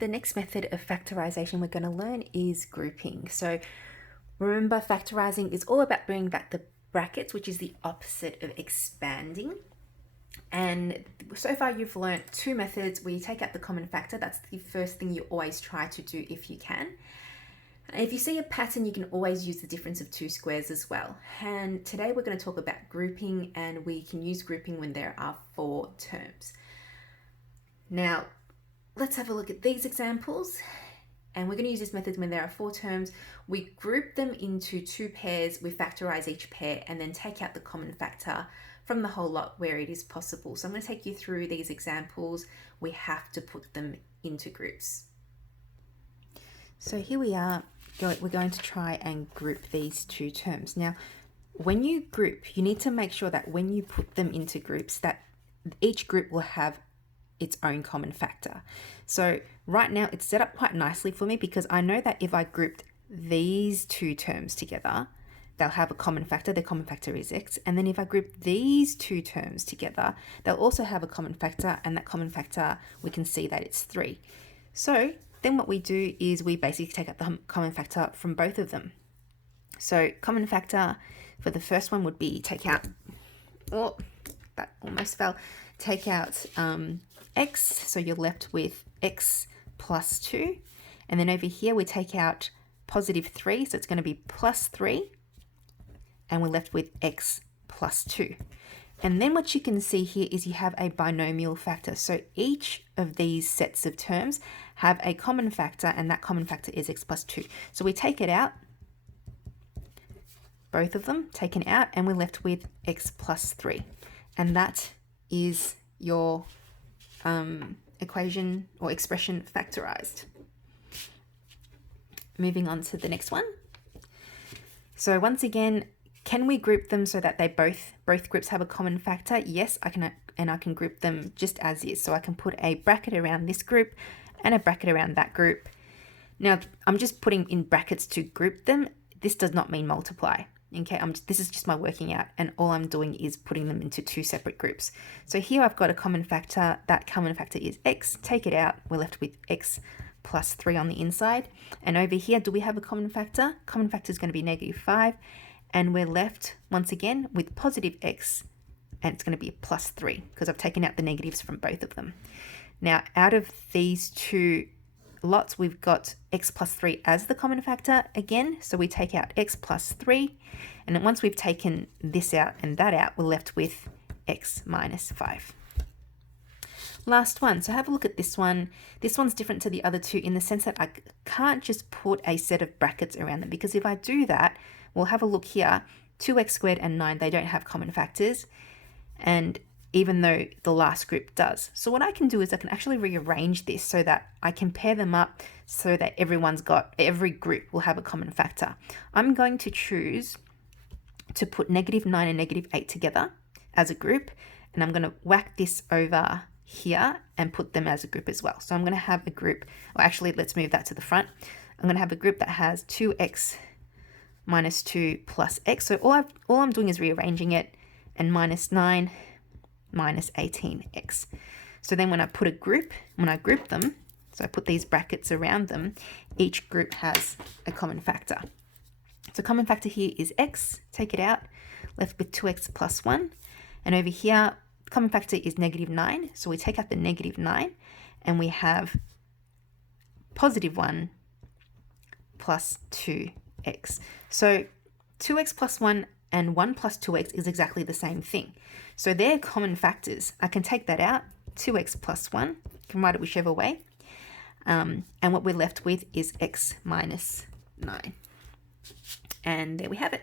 the next method of factorization we're going to learn is grouping. So remember, factorizing is all about bringing back the brackets, which is the opposite of expanding. And so far you've learned two methods where you take out the common factor. That's the first thing you always try to do if you can. If you see a pattern, you can always use the difference of two squares as well. And today we're going to talk about grouping, and we can use grouping when there are 4 terms. Now, let's have a look at these examples. And we're going to use this method when there are 4 terms. We group them into 2 pairs, we factorize each pair, and then take out the common factor from the whole lot where it is possible. So I'm going to take you through these examples. We have to put them into groups. So here we are. We're going to try and group these 2 terms. Now, when you group, you need to make sure that when you put them into groups, that each group will have its own common factor. So right now it's set up quite nicely for me because I know that if I grouped these 2 terms together, they'll have a common factor. Their common factor is x. And then if I group these 2 terms together, they'll also have a common factor, and that common factor, we can see that it's 3. So then what we do is we basically take out the common factor from both of them. So common factor for the first one would be take out, oh, that almost fell, take out x, so you're left with x plus 2. And then over here we take out positive 3, so it's going to be plus 3. And we're left with x plus 2. And then what you can see here is you have a binomial factor. So each of these sets of terms have a common factor, and that common factor is x plus 2. So we take it out, both of them taken out, and we're left with x plus 3. And that is your equation or expression factorized. Moving on to the next one. So once again, can we group them so that they both groups have a common factor? Yes, I can, and I can group them just as is. So I can put a bracket around this group and a bracket around that group. Now I'm just putting in brackets to group them. This does not mean multiply. Okay, this is just my working out, and all I'm doing is putting them into 2 separate groups. So here I've got a common factor. That common factor is x. Take it out. We're left with x plus 3 on the inside. And over here, do we have a common factor? Common factor is going to be negative 5. And we're left, once again, with positive x, and it's going to be a plus 3 because I've taken out the negatives from both of them. Now, out of these 2 lots, we've got x plus 3 as the common factor again. So we take out x plus 3. And then once we've taken this out and that out, we're left with x minus 5. Last one. So have a look at this one. This one's different to the other 2 in the sense that I can't just put a set of brackets around them, because if I do that, we'll have a look here, 2x squared and 9, they don't have common factors, and even though the last group does. So what I can do is I can actually rearrange this so that I can pair them up so that every group will have a common factor. I'm going to choose to put negative 9 and negative 8 together as a group, and I'm going to whack this over here and put them as a group as well. So I'm going to have a group, or actually let's move that to the front. I'm going to have a group that has 2x minus 2 plus x. So all I'm doing is rearranging it, and minus 9 minus 18x. So then when I group them, so I put these brackets around them, each group has a common factor. So common factor here is x, take it out, left with 2x plus 1. And over here, common factor is negative 9. So we take out the negative 9, and we have positive 1 plus 2x. So 2x plus 1 and 1 plus 2x is exactly the same thing. So they're common factors. I can take that out, 2x plus 1, can write it whichever way. And what we're left with is x minus 9. And there we have it.